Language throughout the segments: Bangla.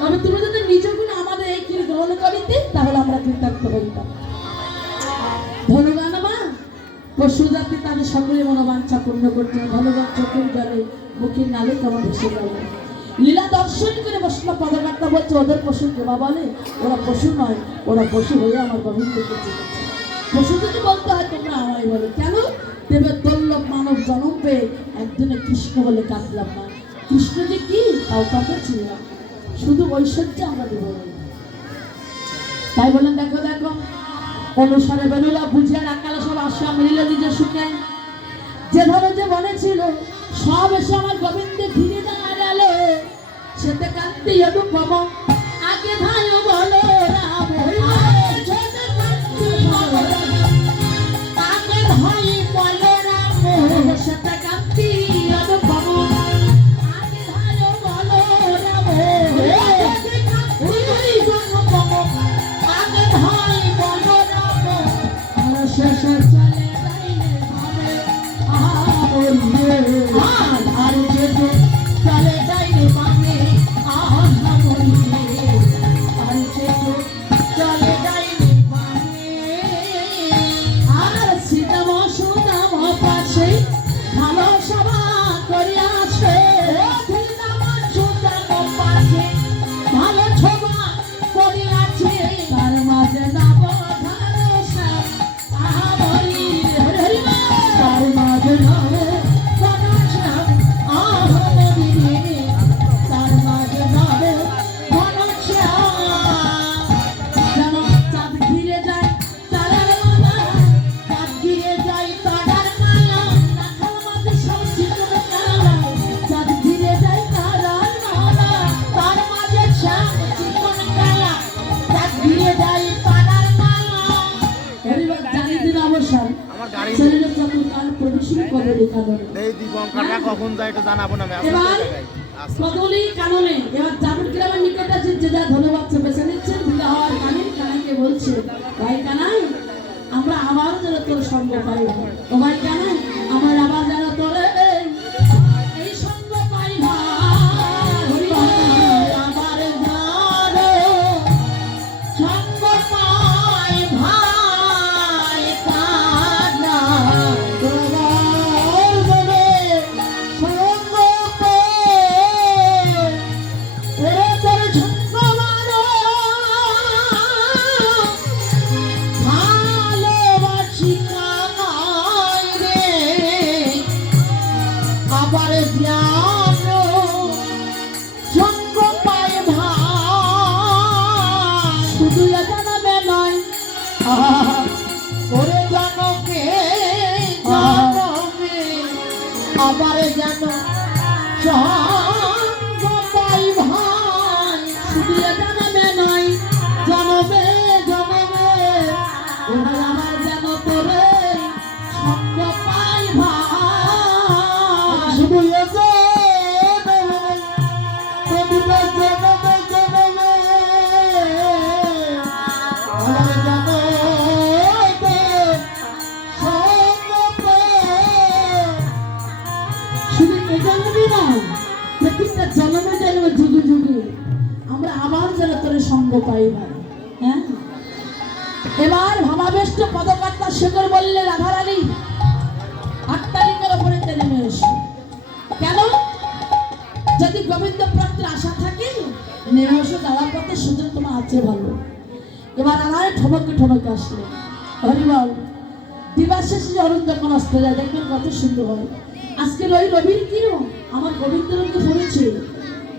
তবে তুমি যদি নিজ গুণে আমাদের এই কিল গ্রহণ করিতে, তাহলে আমরা কৃতার্থ হইতাম। ধনুগান মা পশু জাতি তাদের সকলে মনোবাঞ্ছা পূর্ণ করতে ধনুগান চোখের জলে মুখের নালে কেমন ভেসে গেল লীলা দর্শন করে বৈষ্ণব পদকর্তা বলছে, ওদের পশু কেবা বলে? ওরা পশু নয়, ওরা পশু হয়ে আমার গোবিন্দকে চিনেছে পশু যদি বলতে হয়, তোমরা আমায় বলো, কেন? দেবে দুর্লভ মানব জন্ম পেয়ে একদিনে কৃষ্ণ বলে কাঁদলাম না। কৃষ্ণ যে কি, তাও তাকে ছিলাম শুধু ঐশ্বর্য আমরা দেবো তাই বলেন দেখো দেখো, অনুসারে বেরোলা বুঝিয়া রাখালে সব আশা মিলিল নিজের সুখে। যে ধরো যে বলেছিল, সব এসে আমার গোবিন্দে ফিরে দাঁড়ালে, সেতে কান্তি এবং আগে কদলী এই কখন যায় জানাব না এবার জায়গায় কদলী কাননে এবার জামুর গ্রামের নিকট আছে যে যা ধন্যবাদ বেছে নিচ্ছেন বিদা হওয়ার কানে কানাকে বলছে ভাই কানাই আমরা আবার যেন তোর সঙ্গ পাই। ও ভাই কানাই ওরে জানকে জানবে আবার জানো সঙ্গ পাই ভাই শুধু জানাবে নয় জানবে জানবে ওরা আমার জানো তোরে সঙ্গ পাই ভাই শুধু প্রত্যেকটা জন্মে জন্মে যুগে যুগে আমরা আবার তোর সঙ্গ পাই ভাই। হ্যাঁ? এবার শেখর বললে, রাধারানী ওপরে নেমে এসো। কেন? যদি গোবিন্দ প্রাপ্তির আশা থাকে, নেমে এসো পথে সুযোগ তোমার আছে ভালো। এবার আনারে ঠমকে ঠমকে আসলে। হরিবল দিবার শেষে যে অরুণ যখন অস্ত যায়, দেখবেন কত সুন্দর হয়। আজকের ওই রবির কিরম? আমার গোবিন্দ পড়েছে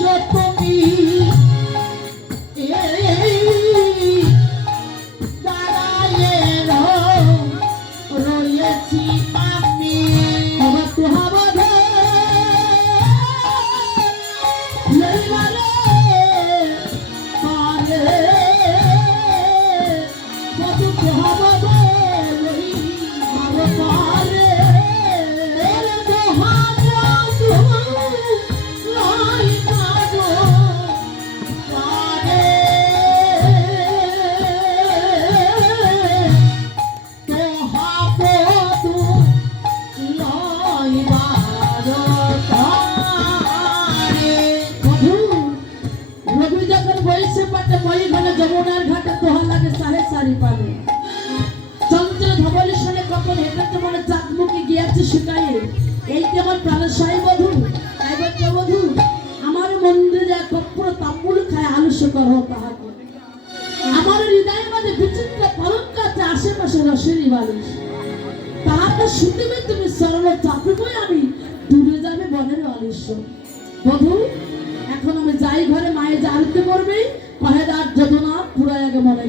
আইসো যমুনার ঘাটে তোহা লাগে সাড়ে সারি পাবে। চন্দ্র ধবলে শুনে কখন হেঁটে মনে চাঁদমুখী গিয়াছে শিকায়ে এই কেমন প্রাণের সাই বধূ, তাই বচ্চা বধূ, আমার মন্দিরে কপ্র তাম্বুল খায় আলস্য কর তাহা আমার হৃদয়ের মাঝে বিচিত্র পরম আছে আশেপাশে রসেরই মানুষ তাহাকে শুনিবে তুমি সরলে চাপিবই আমি, দূরে যাবে বনের অলিশ্য বধূ, এখন আমি যাই ঘরে মায়ে জানতে পড়বে কহেদার যতনা পুরাই আগে মনে